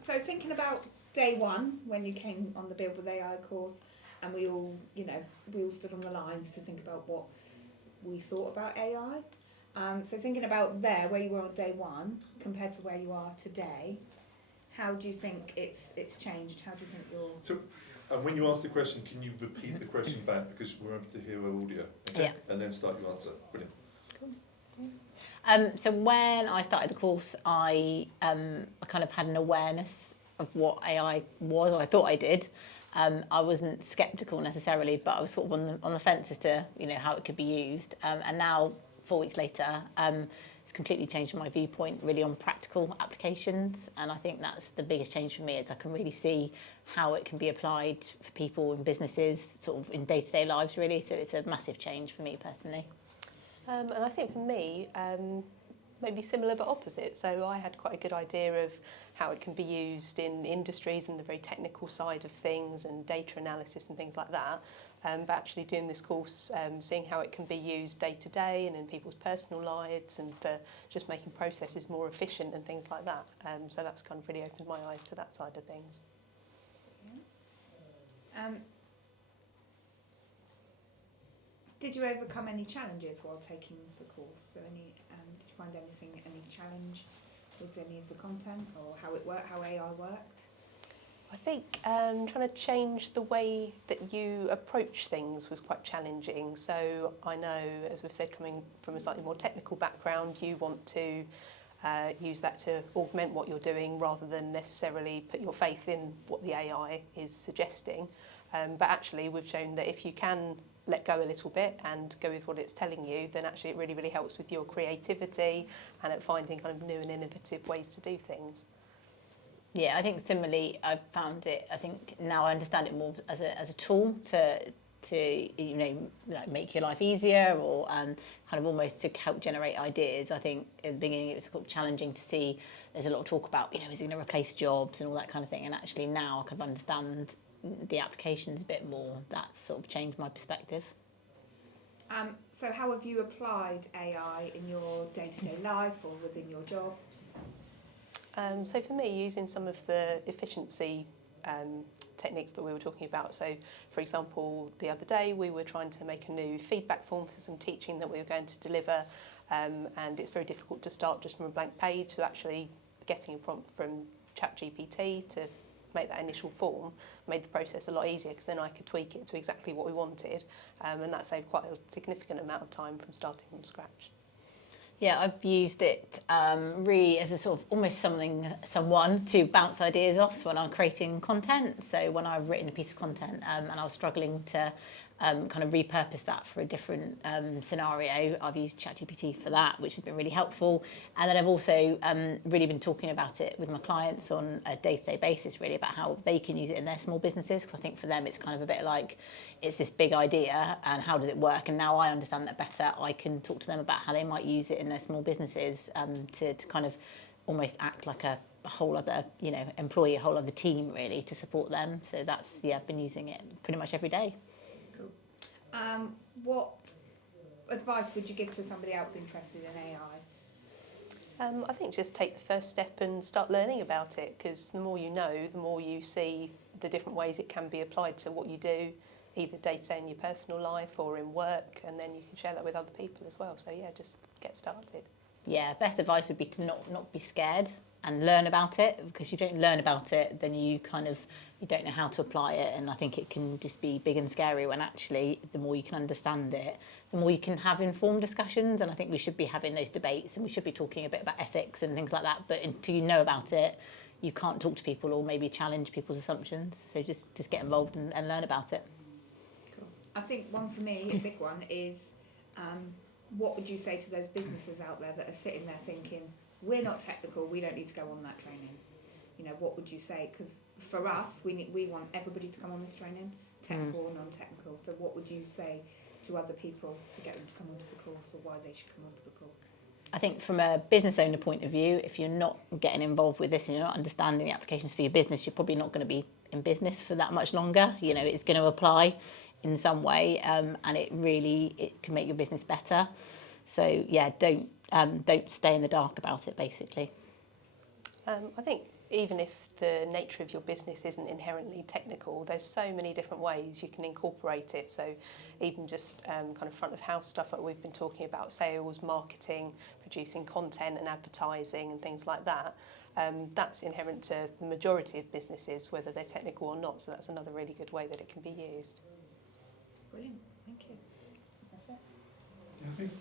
So thinking about day one when you came on the Build with AI course, and we all stood on the lines to think about what we thought about AI. So thinking about there, where you were on day one compared to where you are today, how do you think it's changed? How do you think you're... So, and when you ask the question, can you repeat the question back, because we're able to hear our audio, okay? Yeah. And then start your answer. Brilliant. So when I started the course, I kind of had an awareness of what AI was, or I thought I did. I wasn't sceptical necessarily, but I was sort of on the fence as to how it could be used. And now, 4 weeks later, it's completely changed my viewpoint really on practical applications. And I think that's the biggest change for me, is I can really see how it can be applied for people and businesses, sort of in day-to-day lives really. So it's a massive change for me personally. And I think for me, maybe similar but opposite. So I had quite a good idea of how it can be used in industries and the very technical side of things and data analysis and things like that. But actually doing this course, seeing how it can be used day to day and in people's personal lives, and for just making processes more efficient and things like that. So that's kind of really opened my eyes to that side of things. Did you overcome any challenges while taking the course? So did you find any challenge with any of the content, or how it worked, how AI worked? I think trying to change the way that you approach things was quite challenging. So I know, as we've said, coming from a slightly more technical background, you want to use that to augment what you're doing rather than necessarily put your faith in what the AI is suggesting. But actually, we've shown that if you can let go a little bit and go with what it's telling you, then actually it really, really helps with your creativity and at finding kind of new and innovative ways to do things. Yeah, I think similarly, I've found it. I think now I understand it more as a tool to make your life easier, or kind of almost to help generate ideas. I think at the beginning it was sort of challenging to see. There's a lot of talk about is it going to replace jobs and all that kind of thing. And actually now I kind of understand the applications a bit more. That's sort of changed my perspective. So how have you applied AI in your day-to-day life or within your jobs? So for me, using some of the efficiency techniques that we were talking about. So, for example, the other day we were trying to make a new feedback form for some teaching that we were going to deliver, and it's very difficult to start just from a blank page. So actually getting a prompt from ChatGPT to make that initial form made the process a lot easier, because then I could tweak it to exactly what we wanted, and that saved quite a significant amount of time from starting from scratch. Yeah, I've used it really as a sort of almost someone to bounce ideas off when I'm creating content. So when I've written a piece of content and I was struggling to kind of repurpose that for a different scenario, I've used ChatGPT for that, which has been really helpful. And then I've also really been talking about it with my clients on a day-to-day basis, really, about how they can use it in their small businesses, because I think for them it's kind of a bit like it's this big idea and how does it work, and now I understand that better. I can talk to them about how they might use it in their small businesses to kind of almost act like a whole other employee, a whole other team really, to support them. So that's, I've been using it pretty much every day. What advice would you give to somebody else interested in AI? I think just take the first step and start learning about it, because the more you know, the more you see the different ways it can be applied to what you do, either day-to-day in your personal life or in work, and then you can share that with other people as well. So yeah, just get started. Yeah, best advice would be to not be scared and learn about it, because if you don't learn about it, then you don't know how to apply it. And I think it can just be big and scary, when actually the more you can understand it, the more you can have informed discussions. And I think we should be having those debates, and we should be talking a bit about ethics and things like that. But until you know about it, you can't talk to people or maybe challenge people's assumptions. So just get involved and learn about it. Cool. I think one for me, a big one, is what would you say to those businesses out there that are sitting there thinking, we're not technical, we don't need to go on that training? What would you say? Because for us, we want everybody to come on this training, technical or non-technical. So what would you say to other people to get them to come onto the course, or why they should come onto the course? I think from a business owner point of view, if you're not getting involved with this and you're not understanding the applications for your business, you're probably not going to be in business for that much longer. It's going to apply in some way, and it can make your business better. So yeah, don't stay in the dark about it, basically. I think even if the nature of your business isn't inherently technical, there's so many different ways you can incorporate it. So even just kind of front of house stuff that we've been talking about, sales, marketing, producing content and advertising and things like that, that's inherent to the majority of businesses, whether they're technical or not. So that's another really good way that it can be used. Brilliant, thank you. That's it. Anything?